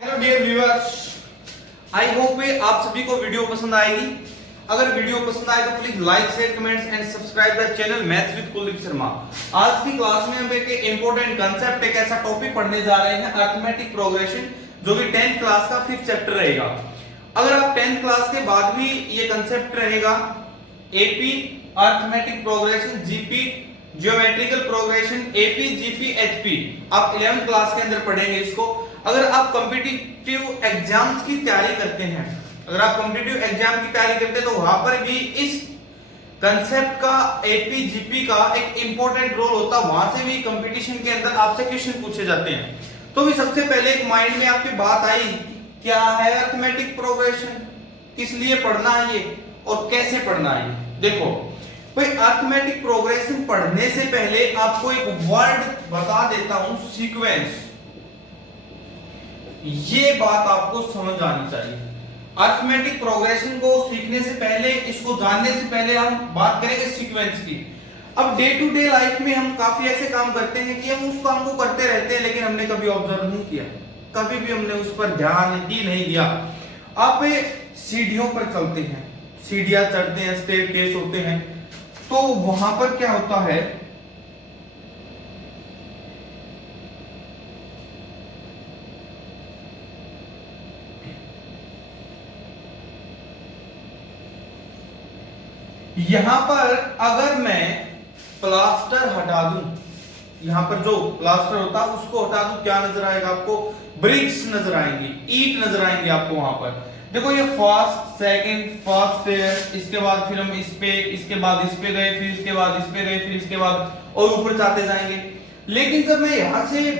Hello dear viewers, I hope आप सभी को वीडियो पसंद आएगी। अगर वीडियो पसंद आए तो please like share comments and subscribe the channel maths with Kuldeep Sharma. आज की क्लास में हम एक इंपॉर्टेंट कांसेप्ट, एक ऐसा टॉपिक पढ़ने जा रहे हैं, अरिथमेटिक प्रोग्रेशन, जो कि 10th क्लास का 5th चैप्टर रहेगा। अगर आप 10th क्लास के बाद भी ये कांसेप्ट रहेगा, AP arithmetic progression, GP geometrical progression, AP GP HP, आप 11th क्लास के अंदर पढ़ेंगे इसको। अगर आप कॉम्पिटिटिव एग्जाम्स की तैयारी करते हैं, अगर आप कॉम्पिटिटिव एग्जाम की तैयारी करते हैं तो वहां पर भी इस कंसेप्ट का, एपी जीपी का एक इंपॉर्टेंट रोल होता है। वहां से भी कंपटीशन के अंदर आपसे क्वेश्चन पूछे जाते हैं। तो भी सबसे पहले एक माइंड में आपकी बात आई, क्या है अरिथमेटिक प्रोग्रेशन, किस लिए पढ़ना है ये और कैसे पढ़ना है। देखो भाई, अरिथमेटिक प्रोग्रेशन पढ़ने से पहले आपको एक वर्ड बता देता हूं, सीक्वेंस। ये बात आपको समझ आनी चाहिए। अरिथमेटिक प्रोग्रेशन को सीखने से पहले, इसको जानने से पहले हम बात करेंगे सीक्वेंस की। अब डे टू डे लाइफ में हम काफी ऐसे काम करते हैं कि हम उस काम को करते रहते हैं, लेकिन हमने कभी ऑब्जर्व नहीं किया, कभी भी हमने उस पर ध्यान ही नहीं दिया। आप सीढ़ियों पर चलते हैं, सीढ़ियां चढ़ते हैं, स्टेयरकेस होते हैं, तो वहां पर क्या होता है, यहां पर अगर मैं प्लास्टर हटा दूं, यहां पर जो प्लास्टर होता है उसको हटा दूं, क्या नजर आएगा आपको? ब्रिक्स नजर आएंगी, ईंट नजर आएंगे आपको वहां पर। देखो ये फर्स्ट, सेकंड, फर्स्ट स्टेयर, इसके बाद फिर हम इस पे, इसके बाद इस पे गए, फिर इसके बाद इस पे गए, फिर इसके बाद और ऊपर जाते जाएंगे। लेकिन जब मैं यहां से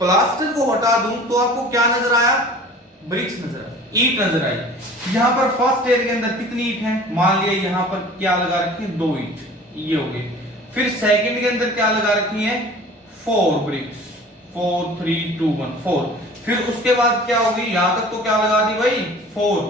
प्लास्टर को हटा दूं तो आपको क्या नजर आया? ब्रिक्स नजर आया, ईंट नजर आई। यहां पर फर्स्ट ईयर के अंदर कितनी ईंट है? मान लिया यहां पर क्या लगा रखी है? 2 ईंट, ये हो गई। फिर सेकंड के अंदर क्या लगा रखी है? 4 ब्रिक्स, 4 3 2 1 4। फिर उसके बाद क्या होगी? यहां तक तो क्या लगा दी भाई? 4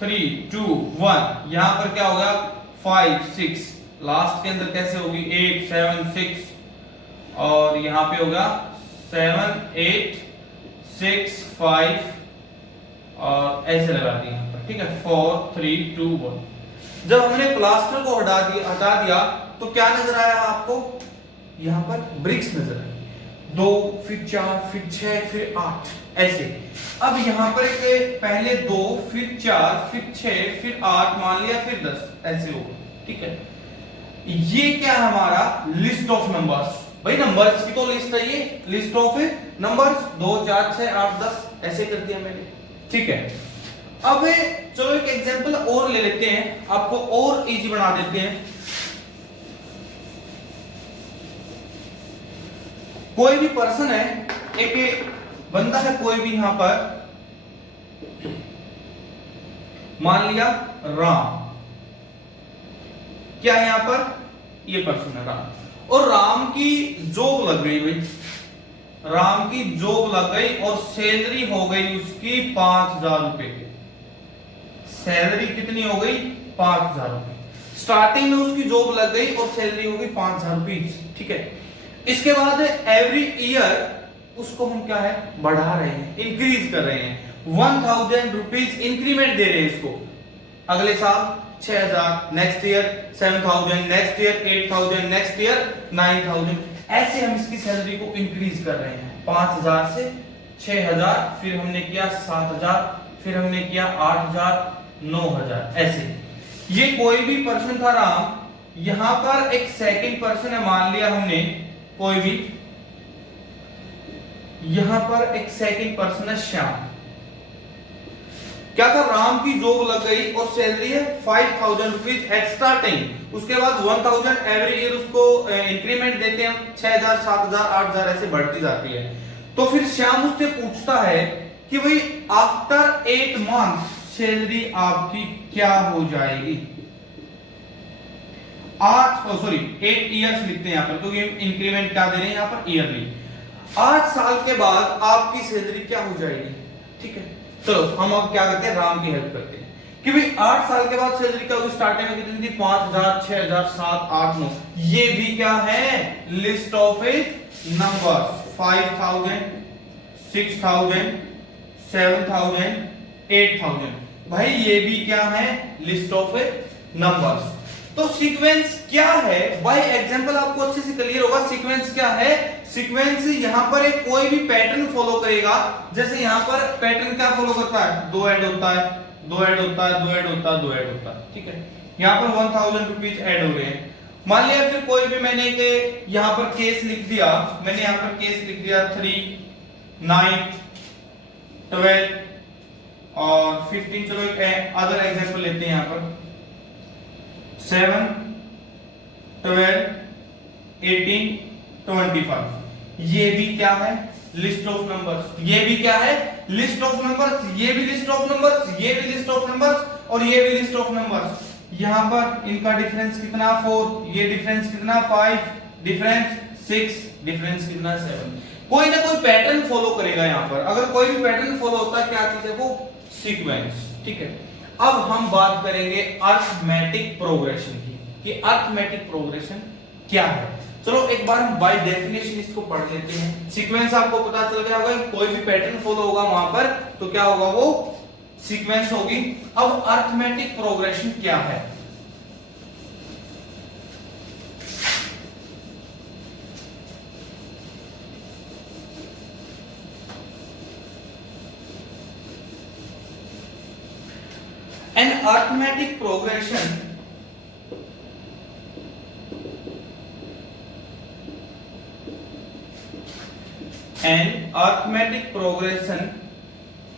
3 2 1। यहां पर क्या हो गया? 5 6। लास्ट के अंदर कैसे होगी? 8 7 6, और यहां पे होगा 7 8 6 5, और ऐसे लगा दिया यहां पर, ठीक है, 4 3 2 1। जब हमने प्लास्टर को हटा दिया तो क्या नजर आया आपको? यहां पर ब्रिक्स नजर आई। 2 फिर 4 फिर 6 फिर 8, ऐसे। अब यहां पर एक पहले 2 फिर 4 फिर 6 फिर 8 मान लिया, फिर 10, ऐसे होगा, ठीक है। ये क्या है हमारा? List of numbers. भाई नंबर्स की तो लिस्ट है, ये लिस्ट ऑफ नंबर्स। 2 4 6 8 10 ऐसे कर दिया मैंने, ठीक है। अब चलो एक एग्जांपल और ले लेते हैं, आपको और इजी बना देते हैं। कोई भी पर्सन है, एक बंदा है कोई भी, यहां पर मान लिया राम। क्या है यहां पर? ये पर्सन है राम, और राम की जॉब लग गई भाई, राम की जॉब लग गई और सैलरी हो गई उसकी 5000 रुपए। सैलरी कितनी हो गई? 5000 रुपए। स्टार्टिंग में उसकी जॉब लग गई और सैलरी हो गई 5000 रुपीज, ठीक है। इसके बाद एवरी ईयर उसको हम क्या है? बढ़ा रहे हैं, इंक्रीज कर रहे हैं। 1000 रुपीज इंक्रीमेंट दे रहे हैं इसको। अगले साल 6000, next year 7000, next year 8000, next year 9000, ऐसे हम इसकी सैलरी को इंक्रीज कर रहे हैं। 5000 से 6000, फिर हमने किया 7000, फिर हमने किया 8000 9000, ऐसे। ये कोई भी पर्सन था राम। यहां पर एक सेकंड पर्सन है, मान लिया हमने कोई भी, यहां पर एक सेकंड पर्सन है श्याम। क्या था? राम की जॉब लग गई और सैलरी है 5000 रुपीज एट स्टार्टिंग। उसके बाद 1000 एवरी ईयर उसको इंक्रीमेंट देते हैं, 6000 7000 8000 ऐसे बढ़ती जाती है। तो फिर श्याम उससे पूछता है कि भाई आफ्टर 8 मंथ सैलरी आपकी क्या हो जाएगी? 8 ईयर्स लिखते हैं यहां पर, क्योंकि इंक्रीमेंट क्या दे रहे हैं यहां पर? ईयरली। 8 साल के बाद आपकी सैलरी क्या हो जाएगी? ठीक है, चलो हम अब क्या करते हैं? राम की हेल्प करते हैं कि भाई 8 साल के बाद सैलरी क्या होगी? स्टार्टिंग में कितनी थी? 5000 6000 7 8 9। ये भी क्या है? List of numbers. 5000 6000 7,000, 8,000। भाई ये भी क्या है, लिस्ट ऑफ नंबर्स। तो सीक्वेंस क्या है, बाय एग्जांपल आपको अच्छे से क्लियर होगा सीक्वेंस क्या है। सीक्वेंस यहाँ पर एक कोई भी पैटर्न फॉलो करेगा। जैसे यहाँ पर पैटर्न क्या फॉलो करता है, 2 ऐड होता है, 2 ऐड होता है, 2 ऐड होता है, 2 ऐड होता है, ठीक है। यहाँ पर 1000 रुपीज ऐड हो रहे हैं। मान लिया फिर कोई भी मैंने एक यहाँ पर केस लिख दिया, मैंने यहाँ पर केस लिख दिया 3, 9, 12 और 15। चलो एक अदर एग्जांपल लेते हैं यहाँ पर 7, 12, 18, 25। ये भी क्या है, लिस्ट ऑफ नंबर्स। ये भी क्या है, लिस्ट ऑफ नंबर्स। ये भी लिस्ट ऑफ नंबर्स, ये भी लिस्ट ऑफ नंबर्स और ये भी लिस्ट ऑफ नंबर्स। यहां पर इनका डिफरेंस कितना 4, ये डिफरेंस कितना 5, डिफरेंस 6, डिफरेंस कितना 7। कोई ना कोई पैटर्न फॉलो करेगा। यहां पर अगर कोई भी पैटर्न फॉलो होता है, क्या चीज है वो, सीक्वेंस, ठीक है। अब हम बात करेंगे अरिथमेटिक प्रोग्रेशन की, कि अरिथमेटिक प्रोग्रेशन क्या है। चलो एक बार हम बाय डेफिनेशन इसको पढ़ लेते हैं। सीक्वेंस आपको पता चल गया होगा, कोई भी पैटर्न फॉलो होगा वहां पर तो क्या होगा, वो सीक्वेंस होगी। अब अरिथमेटिक प्रोग्रेशन क्या है। An arithmetic progression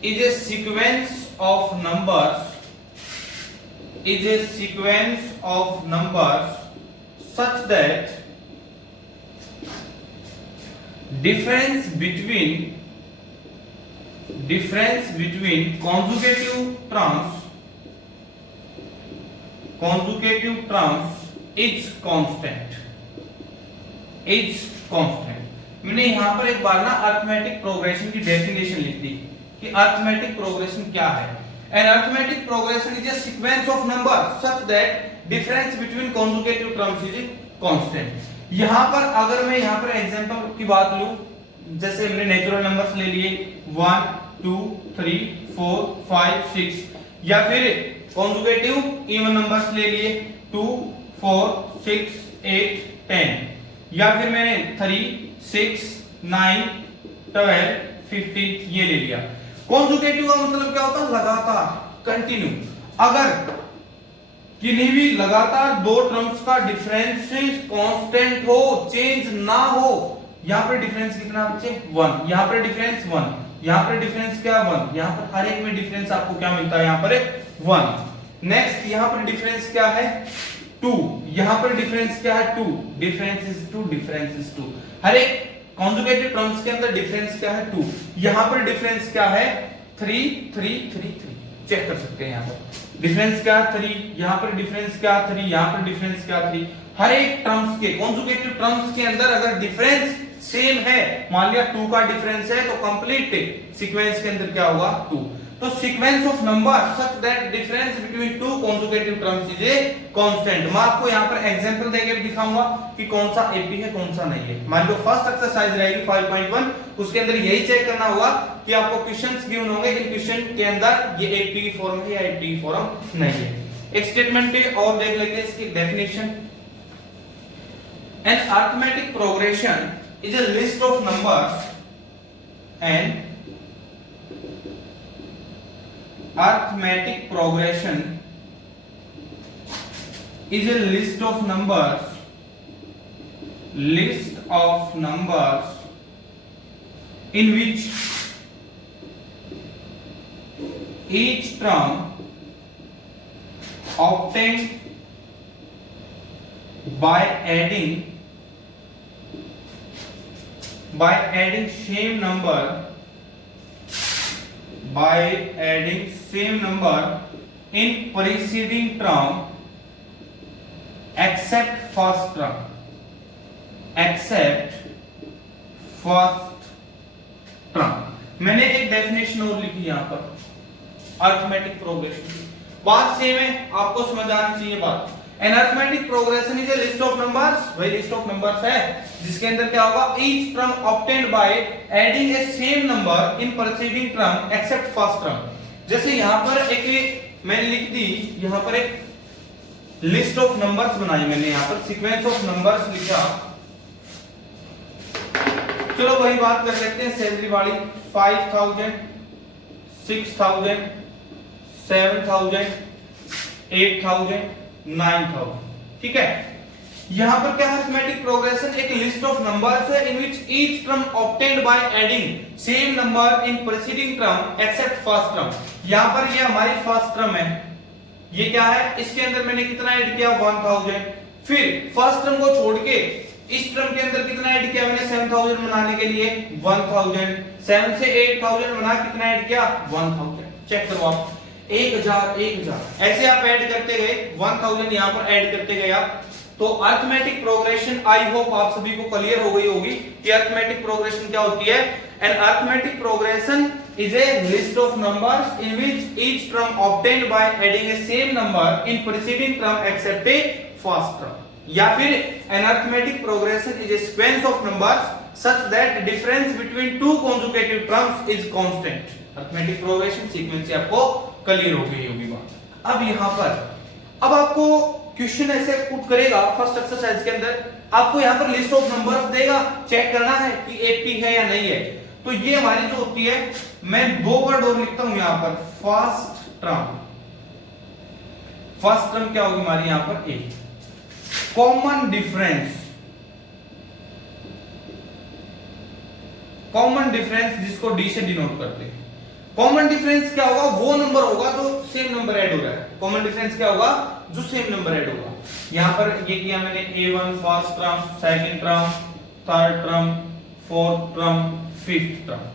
is a sequence of numbers such that difference between conjugative terms is constant। मैंने यहां पर एक बार ना अरिथमेटिक प्रोग्रेशन की डेफिनेशन लिख दी कि अरिथमेटिक प्रोग्रेशन क्या है। An arithmetic progression is a sequence of numbers such that difference between conjugative terms is constant। यहां पर अगर मैं यहां पर एग्जांपल की बात लूं, जैसे हमने नेचुरल नंबर्स ले लिए 1, 2, 3, 4, 5, 6, या फिर कॉन्जुगेटिव इवन नंबर्स ले लिए 2, 4, 6, 8, 10, या फिर मैंने 3, 6, 9, 12, 15 ये ले लिया। कॉन्जुगेटिव का मतलब क्या होता है, लगातार, कंटिन्यू। अगर किन्हीं भी लगातार दो टर्म्स का डिफरेंस कांस्टेंट हो, चेंज ना हो, यहां पर डिफरेंस कितना बच्चे 1, यहां पर डिफरेंस 1, यहां पर डिफरेंस क्या 1, यहां पर हर एक में डिफरेंस आपको क्या मिलता है, यहां पर 1। नेक्स्ट यहां पर डिफरेंस क्या है 2, यहां पर डिफरेंस क्या है 2, डिफरेंस इज 2, डिफरेंस इज 2। हर एक कॉन्जुगेटिव टर्म्स के अंदर डिफरेंस क्या है 2, यहां पर डिफरेंस क्या है 3, 3, 3, 3। चेक कर सकते हैं यहां पर डिफरेंस क्या 3, यहां पर डिफरेंस क्या 3, यहां पर डिफरेंस क्या 3। हर एक टर्म्स के कॉन्जुगेटिव टर्म्स के अंदर अगर डिफरेंस सेम है, मान लिया 2 का डिफरेंस है, तो कंप्लीट सीक्वेंस के अंदर क्या होगा 2। तो sequence of number such that difference between two conjugative terms is a constant. मैं आपको यहां पर एग्जांपल देके दिखाऊंगा कि कौन सा एपी है कौन सा नहीं है। मान लो फर्स्ट एक्सरसाइज रहेगी 5.1, उसके अंदर यही चेक करना होगा कि आपको क्वेश्चंस गिवन होंगे, इन क्वेश्चन के अंदर ये एपी की फॉर्म है या एपी की फॉर्म नहीं है। एक स्टेटमेंट पे और देख लेते हैं इसकी definition. An arithmetic progression is a list of numbers and arithmetic progression is a list of numbers in which each term obtained by adding same number in preceding term except first term, मैंने एक definition और लिखी यहां पर arithmetic progression की। बात same है, आपको समझ आनी चाहिए बात। An arithmetic progression is a list of numbers, वही लिस्ट ऑफ नंबर्स है जिसके अंदर क्या होगा, each term obtained by adding a same number in preceding term except first term. जैसे यहां पर एक मैंने लिख दी, यहां पर एक लिस्ट ऑफ नंबर्स बनाई मैंने, यहां पर सीक्वेंस ऑफ नंबर्स लिखा। चलो वही बात कर लेते हैं सैलरी वाली, 5000, 6000, 7000, 8000, 9000, ठीक है। यहां पर क्या है, अरिथमेटिक प्रोग्रेशन एक लिस्ट ऑफ नंबर्स है in which each term obtained by adding same number in preceding term except first term. यहां पर ये हमारी फर्स्ट टर्म है, ये क्या है, इसके अंदर मैंने कितना ऐड किया 1000, फिर फर्स्ट टर्म को छोड़ के इस टर्म के अंदर कितना ऐड किया मैंने 7000 बनाने के लिए 1000, 7 से 8000 बना कितना ऐड किया 1000। चेक करो आप, 1000 1000 ऐसे आप ऐड करते गए, 1000 यहां पर ऐड करते गए आप। तो अरिथमेटिक प्रोग्रेशन आई होप आप सभी को क्लियर हो गई होगी कि अरिथमेटिक प्रोग्रेशन क्या होती है। An arithmetic progression is a list of numbers in which each term obtained by adding a same number in preceding term except a first term। या फिर an arithmetic progression is a sequence of numbers such that difference between two consecutive terms is constant। arithmetic progression sequence से आपको clear हो गई होगी बात। अब यहाँ पर अब आपको क्वेश्चन ऐसे पुट करेगा फर्स्ट एक्सरसाइज के अंदर, आपको यहाँ पर लिस्ट ऑफ नंबर्स देगा, चेक करना है कि एपी है या नहीं है। तो ये हमारी जो होती है, मैं दो वर्ड और लिखता हूं यहां पर, फर्स्ट टर्म। फर्स्ट टर्म क्या होगी हमारी यहां पर, ए। कॉमन डिफरेंस, कॉमन डिफरेंस जिसको डी से डिनोट करते हैं। कॉमन डिफरेंस क्या होगा, वो नंबर होगा जो सेम नंबर ऐड हो रहा है। कॉमन डिफरेंस क्या होगा, जो सेम नंबर ऐड होगा। यहां पर ये किया मैंने A1 first term, second term, third term, fourth term, fifth term.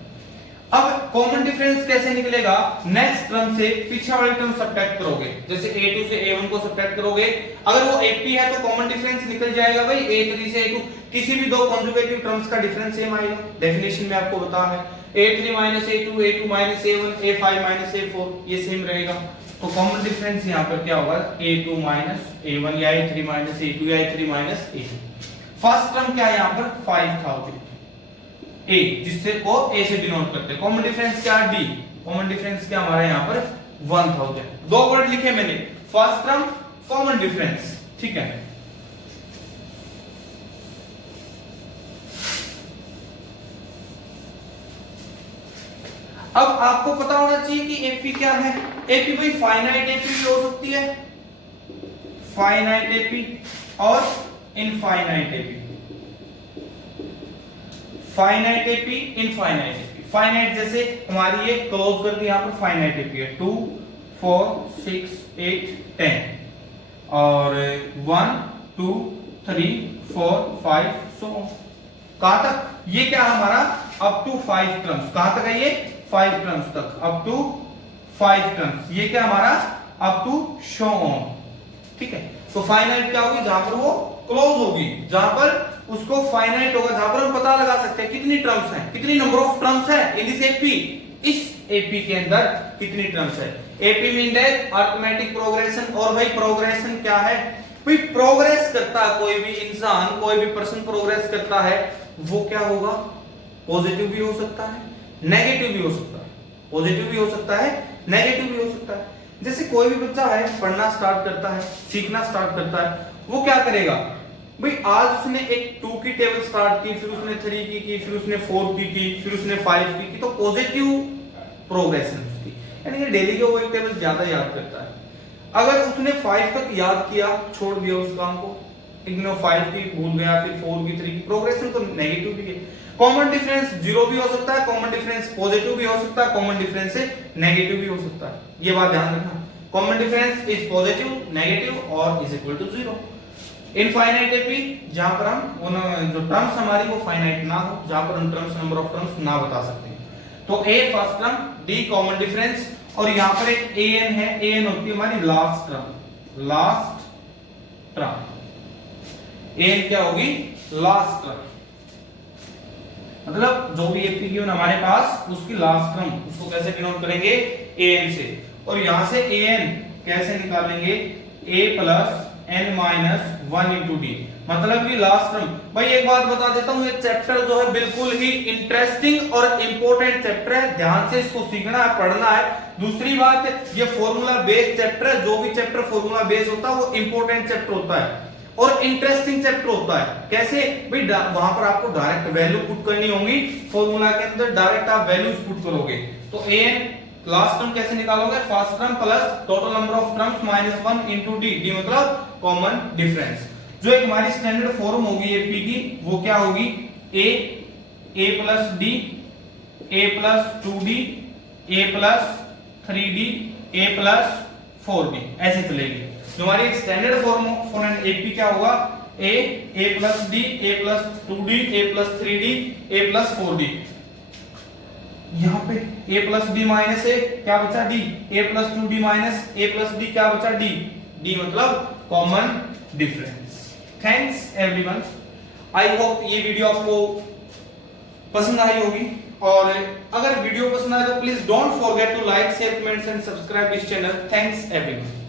अब कॉमन डिफरेंस कैसे निकलेगा, नेक्स्ट टर्म से पीछे वाली टर्म सब्ट्रैक्ट करोगे। जैसे A2 से A1 को सब्ट्रैक्ट करोगे, अगर वो AP है तो कॉमन डिफरेंस निकल जाएगा भाई A3 से A2। किसी भी दो कंजुगेटिव टर्म्स का डिफरेंस सेम आएगा, डेफिनेशन में आपको बता है। A3 A2, A2 A1, A5 A4 ये सेम रहेगा। तो कॉमन डिफरेंस यहाँ पर क्या होगा, A2 A1 या A3 A2 या A3 A2। फर्स्ट टर्म क्या है यहाँ पर 5000 ए, जिससे को ए से डिनोट करते हैं। कॉमन डिफरेंस क्या है, डी। कॉमन डिफरेंस क्या हमारा यहाँ पर 1000। दो वर्ड लिखे मैंने, फर्स्ट टर्म, कॉमन डिफरेंस, ठीक है। अब आपको पता होना चाहिए कि एपी क्या है। एपी भाई फाइनाइट एपी भी हो सकती है, फाइनाइट एपी और infinite AP. Finite AP, infinite AP. Finite जैसे हमारी ये क्लोज करके यहाँ पर फाइनाइट एपी है 2 4 6 8 10 और 1 2 3 4 5 सो कहां तक, ये क्या हमारा अप टू 5 टर्म्स। कहां तक है ये, 5 टर्म्स तक, अप टू 5 टर्म्स। ये क्या हमारा अप टू शो ऑन, ठीक है। तो फाइनाइट क्या होगी, जहां पर वो क्लोज होगी, जहां पर उसको फाइनाइट होगा, जहां पर हम पता लगा सकते हैं कितनी टर्म्स हैं, कितनी नंबर ऑफ टर्म्स है इन दिस एपी। इस एपी के अंदर कितनी टर्म्स है। AP mean that arithmetic progression. और भाई प्रोग्रेशन क्या है, भाई प्रोग्रेस करता है कोई भी इंसान, कोई भी पर्सन प्रोग्रेस करता है, वो क्या होगा, पॉजिटिव भी हो सकता है, नेगेटिव भी हो सकता है। पॉजिटिव भी हो सकता है, नेगेटिव भी हो सकता है। जैसे कोई भी बच्चा है, पढ़ना स्टार्ट करता है, सीखना स्टार्ट करता है, वो क्या करेगा भाई, आज उसने एक 2 की टेबल स्टार्ट की, फिर उसने 3 की, फिर उसने 4 की, फिर उसने 5 की, तो पॉजिटिव प्रोग्रेशन उसकी, यानी कि डेली के वो एक टेबल ज्यादा याद करता है। अगर उसने 5 तक याद किया, छोड़ दिया उस काम को, इग्नो 5 की भूल गया, फिर 4 की, 3 की, प्रोग्रेशन तो नेगेटिव भी है। कॉमन डिफरेंस 0 भी हो सकता है, कॉमन डिफरेंस पॉजिटिव भी हो सकता है, कॉमन डिफरेंस से नेगेटिव भी हो सकता है। ये बात ध्यान रखना, common difference is positive, negative और is equal to 0। Infinite AP, जहां पर हम जो टर्म्स हमारी वो फाइनाइट ना हो, जहां पर हम टर्म्स नंबर ऑफ टर्म्स ना बता सकते। तो A first term, D common difference, और यहां पर एक एन है, एन होती है हमारी last term. Last term n क्या होगी, लास्ट टर्म, मतलब जो भी एपी क्यू हमारे पास उसकी लास्ट टर्म, उसको कैसे डिनोट करेंगे, एन से। और यहां से एन कैसे निकालेंगे, A plus n minus 1 into D, मतलब कि लास्ट टर्म। भाई एक बात बता देता हूं, ये चैप्टर जो है बिल्कुल ही इंटरेस्टिंग और इंपॉर्टेंट चैप्टर है, ध्यान से इसको सीखना है, पढ़ना है। दूसरी बात, ये फॉर्मूला बेस्ड चैप्टर है, जो भी चैप्टर फॉर्मूला बेस्ड होता है वो इंपॉर्टेंट चैप्टर होता है और इंटरेस्टिंग चैप्टर होता है। कैसे भाई, वहां पर आपको डायरेक्ट वैल्यू पुट करनी होगी, फॉर्मूला के अंदर डायरेक्ट आप वैल्यूज पुट करोगे। तो an लास्ट टर्म कैसे निकालोगे, first term plus total number of terms minus 1 into D, D मतलब कॉमन डिफरेंस। जो एक हमारी स्टैंडर्ड फॉर्म होगी एपी की, वो क्या होगी, a plus D, a plus 2d, a plus 3d, a plus 4d, ऐसे चलेगी। जो हमारी एक standard form for an AP क्या होगा, a plus D, a plus 2d, a plus 3d, a plus 4d। यहाँ पे a plus D minus a क्या बचा d, a plus 2d minus a plus d क्या बचा d, d मतलब common difference. Thanks everyone, I hope ये video आपको पसंद आई होगी, और अगर वीडियो पसंद आए तो please don't forget to like, share, comments and subscribe this channel. Thanks everyone.